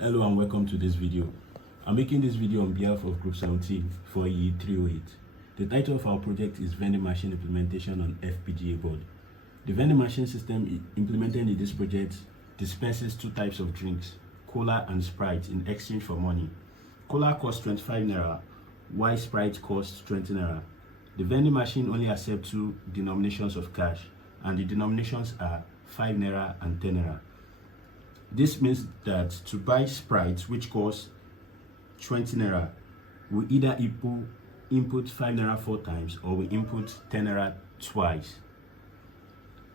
Hello and welcome to this video. I'm making this video on behalf of Group 17 for EE10lite. The title of our project is Vending Machine Implementation on FPGA Board. The vending machine system implemented in this project dispenses two types of drinks, Cola and Sprite, in exchange for money. Cola costs 25 Naira, while Sprite costs 20 Naira. The vending machine only accepts two denominations of cash, and the denominations are 5 Naira and 10 Naira. This means that to buy Sprite, which costs 20 Naira, we either input 5 Naira 4 times or we input 10 Naira twice.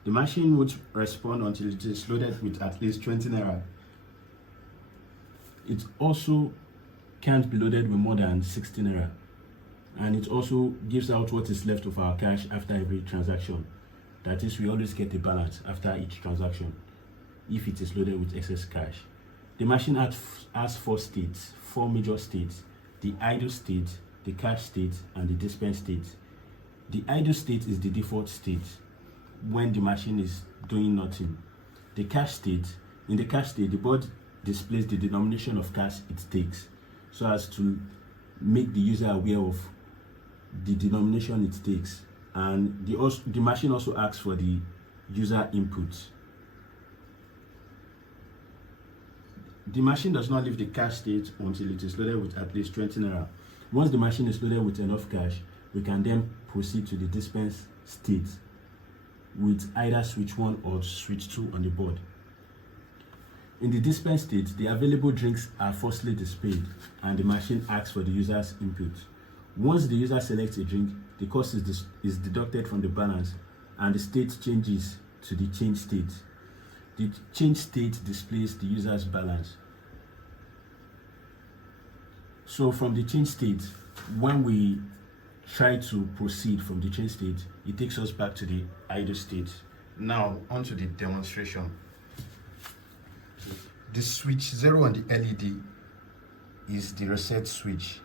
The machine would respond until it is loaded with at least 20 Naira. It also can't be loaded with more than 60 Naira. And it also gives out what is left of our cash after every transaction. That is, we always get a balance after each transaction if it is loaded with excess cash. The machine has four major states: the idle state, the cash state, and the dispense state. The idle state is the default state when the machine is doing nothing. In the cash state, the board displays the denomination of cash it takes so as to make the user aware of the denomination it takes, and the machine also asks for the user input. The machine does not leave the cash state until it is loaded with at least 20 Naira. Once the machine is loaded with enough cash, we can then proceed to the dispense state with either switch 1 or switch 2 on the board. In the dispense state, the available drinks are firstly displayed and the machine asks for the user's input. Once the user selects a drink, the cost is deducted from the balance and the state changes to the change state. The change state displays the user's balance. So from the change state, when we try to proceed from the change state, it takes us back to the idle state. Now onto the demonstration. The switch 0 on the LED is the reset switch.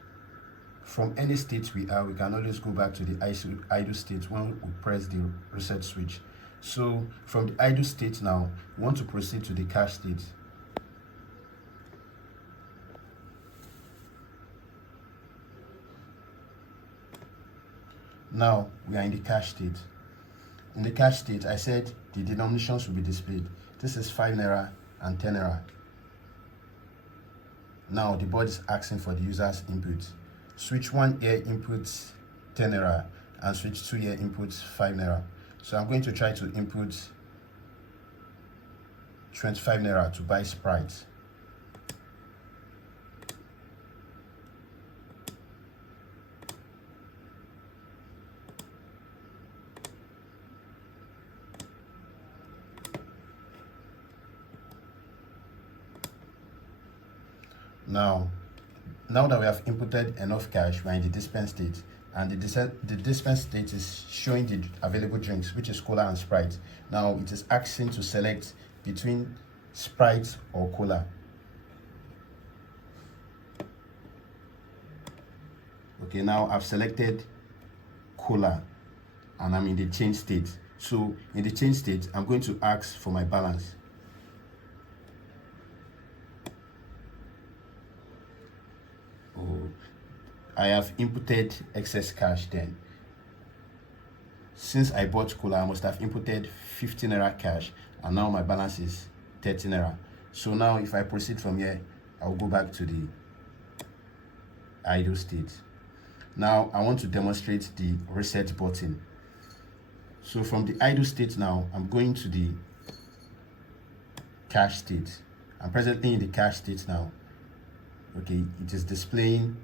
From any state we are, we can always go back to the idle state when we press the reset switch. So from the idle state now, we want to proceed to the cash state. Now we are in the cash state. In the cash state, I said the denominations will be displayed. This is 5 Naira and 10 Naira. Now the board is asking for the user's input. Switch 1 here inputs 10 Naira and switch 2 here inputs 5 Naira. So I'm going to try to input 25 Naira to buy Sprite. Now that we have inputted enough cash, we're in the dispense state, and the dispense state is showing the available drinks, which is Cola and Sprite. Now it is asking to select between Sprite or Cola. Okay, now I've selected Cola and I'm in the change state. So in the change state, I'm going to ask for my balance. I have inputted excess cash then. Since I bought Cola, I must have inputted 50 Naira cash, and now my balance is 30 Naira. So now if I proceed from here, I'll go back to the idle state. Now I want to demonstrate the reset button. So from the idle state now, I'm going to the cash state. I'm presently in the cash state now. Okay, it is displaying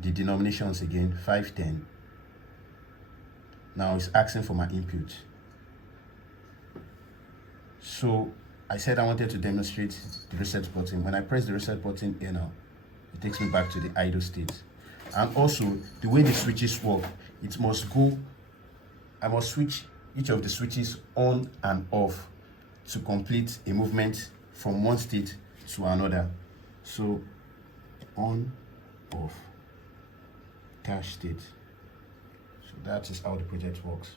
the denominations again, 5, 10. Now it's asking for my input. So I said I wanted to demonstrate the reset button. When I press the reset button here now, it takes me back to the idle state. And also the way the switches work, I must switch each of the switches on and off to complete a movement from one state to another. So on, off, cash state. So that is how the project works.